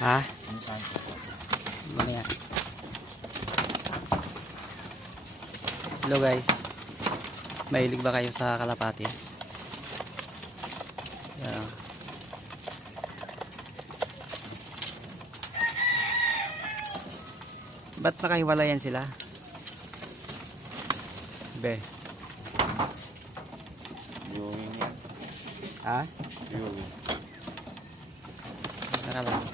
Ha? Mamaya. Hello guys. Mahilig ba kayo sa kalapati? Yeah. Ba't nakahiwalayan sila? Be. Viewing yan. Ha? Viewing. Tara lang.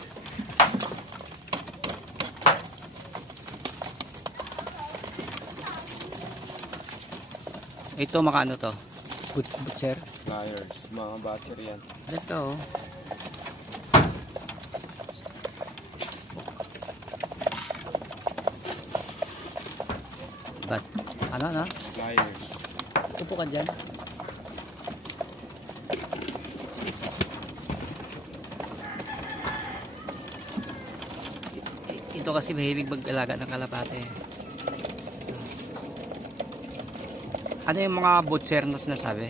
Ito makaano to? Butcher? Pliers. Mga battery yan. Ito oh. But, ano? Pliers. Upo ka dyan. Ito kasi mahilig mag-alaga ng kalapate. Ano yung mga butcher na sinasabi?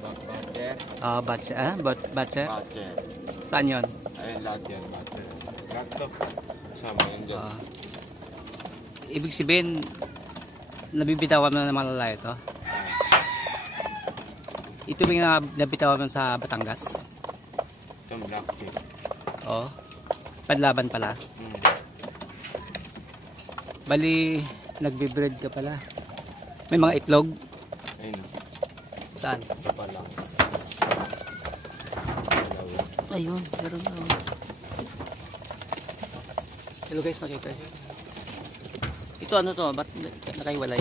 Batcher. Butcher? Butcher? Batcher. Saan yun? Ayun lahat yan. Batcher. Lahat to. Kasama yun dyan. Ibig sabihin, nabibitawan mo na ng mga lalaki ito? Ito yung nabitawan mo sa Batangas? Itong black chip. Oo. Panlaban pala. Bali, nagbe-breed ka pala. May mga itlog? Ayun. Saan? Ito pa lang. Ayun, meron na. Hello guys, nakita nyo. Ito ano to? Ba't nakahiwalay?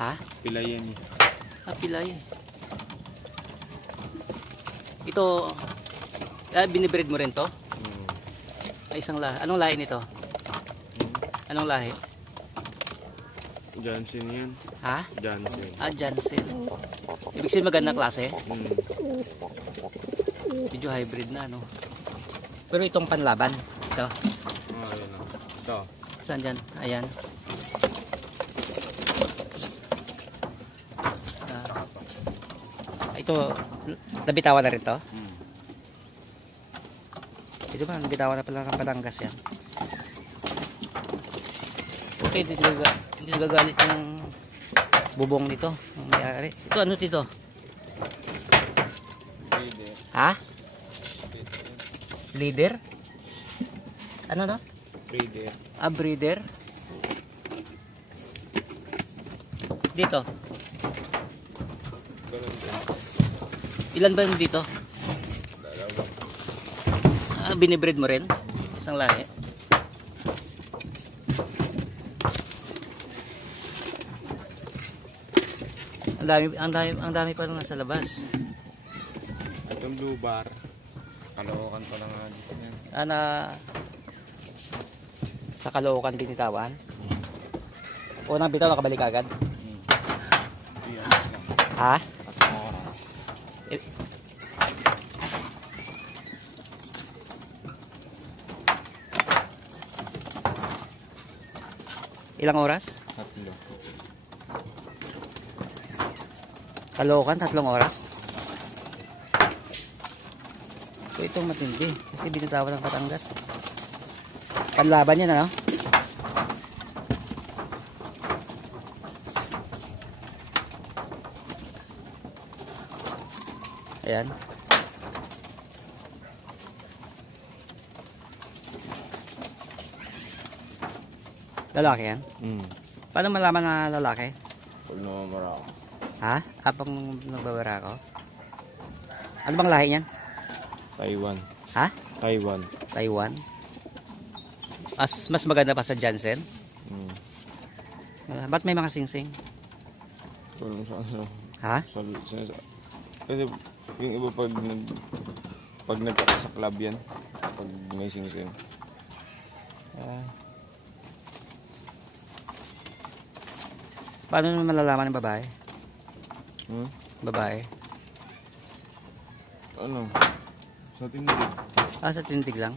Ha? Pilay yan eh. Pilay. Ito, binibreed mo rin to? Ay, isang lahi. Anong lahi nito? Anong lahi? Johnson yan. Ha? Johnson. Johnson. Ibig sabihin magandang klase? Medyo hybrid na, no? Pero itong panlaban. Ito. Ayun na. Ito. Saan dyan? Ayan. Ito, nabitawan na rin to? Ito ba, nabitawan na pala ng Batangas yan. Okay, hindi nagagalit yung bubong nito. Ang mayari. Ito, ano dito? Breeder. Ha? Leader? Ano no? Breeder. Breeder? Dito? Ganun din. Ilan ba yung dito? Dalawa. Binibreed mo rin? Isang lahi? Ang dami pa rin nasa labas. Itong blue bar. Kalawakan pa lang agis yan. Sa Caloocan binitawan? Unang bitaw nakabalik agad? 3 hours lang. Ha? 3 oras. Ilang oras? 3. Caloocan, 3 oras? So itong matindi kasi binitawan ng Batangas. Panlaban yan ano? Ayan. Lalaki yan? Paano malaman na lalaki? Pag namamara ako. Ha? Kapag nagbabara ako? Ano bang lahi niyan? Taiwan. Ha? Taiwan. Taiwan? Mas maganda pa sa Johnson? Ba't may mga sing-sing? Tulong sa ano. Ha? Kasi yung iba pag sa club yan. Pag may sing-sing. Paano naman malalaman ng babae? Babae? Ano? Sa tindig. Sa tindig lang?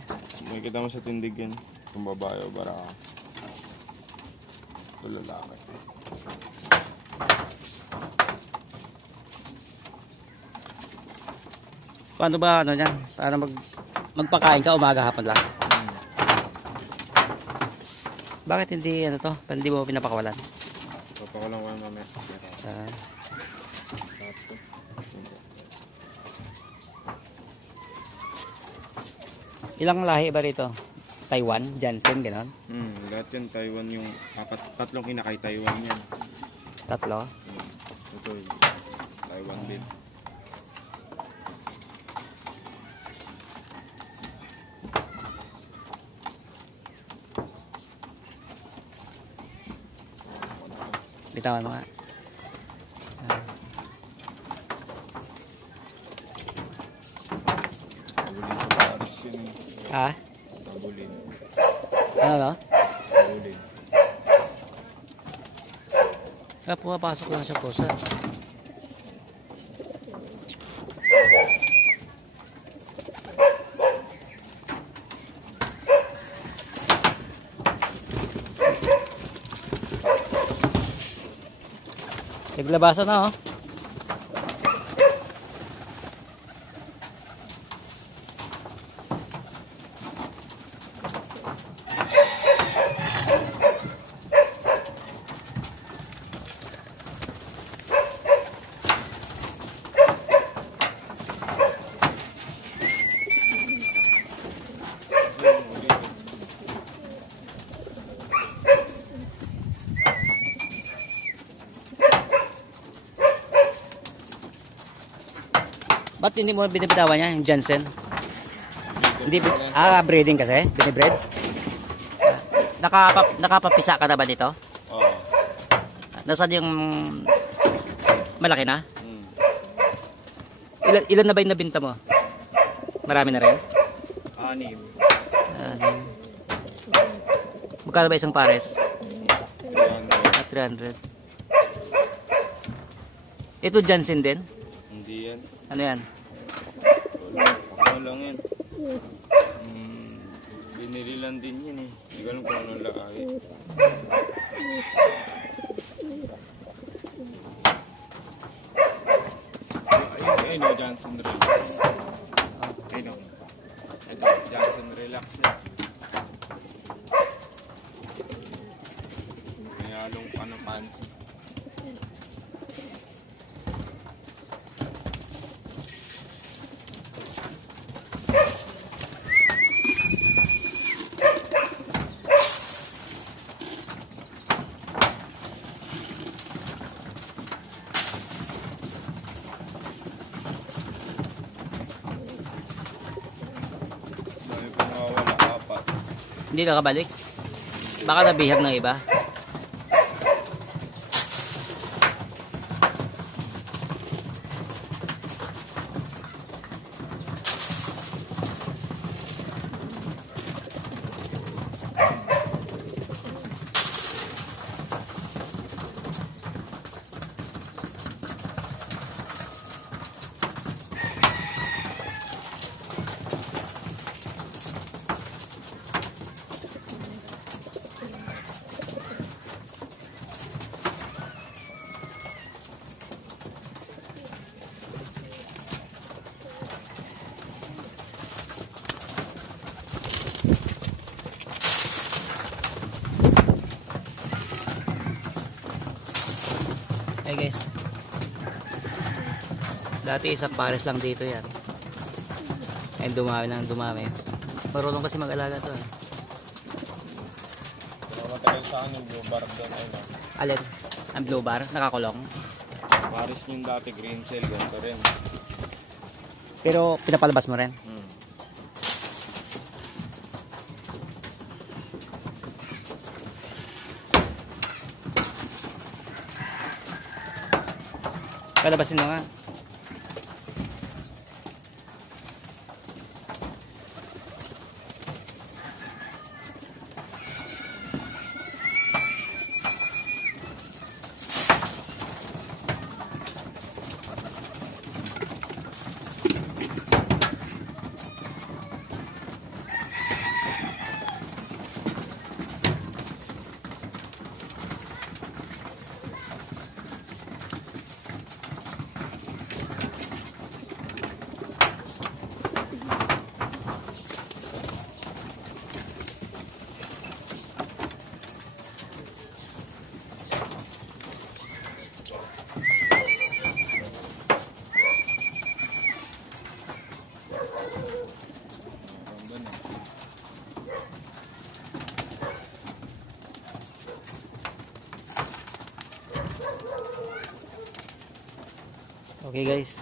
Makikita mo sa tindig yan. Kung babae o baraka. O lalaki. Paano ba ano yan? Paano magpakain ka umaga hapon lang. Bakit hindi ano to? Hindi mo pinapakawalan? Papakawalan ko lang mamaya. Ilang lahi ba rito? Taiwan, Jansen, gano'n? Lahat yan Taiwan yung tatlong kinakay Taiwan yan. Tatlo. Ito Taiwan din. Bitawan mo nga. Tabulin sa Paris yun eh. Ha? Tabulin. Ano no? Tabulin. Pumapasok lang sa pusa. Naglabasan na oh. Ba't hindi mo binibitawan niya yung Jansen? Hindi, breeding kasi? Binibreed? Nakapapisa ka na ba dito? Oo. Nasaan yung malaki na? Ilan na ba yung nabinta mo? Marami na rin? 6. Magkano ba isang pares? 300. 300. Ito Jansen din? Hindi yan. Ano yan? Ano lang yan. Binili lang din yan eh. Hindi ko alam kung anong lahi. Ayun o, Johnson Relax. Ayun o. Ito, Johnson Relax na. May halong pansi. Hindi nakabalik? Baka nabihag ng iba? Hey guys, dati isang pares lang dito yan. Ayun, dumami lang dumami. Marunong kasi mag-alaga to eh. Matagal sa akin yung blue bar doon. Alin? Ang blue bar? Nakakulong? Paris yung dati, green cell, ganito rin. Pero pinapalabas mo rin? Palabasin mo nga. Okay guys.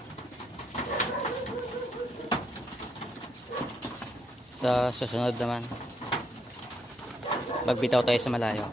Sa susunod naman, magbitaw tayo sa malayo.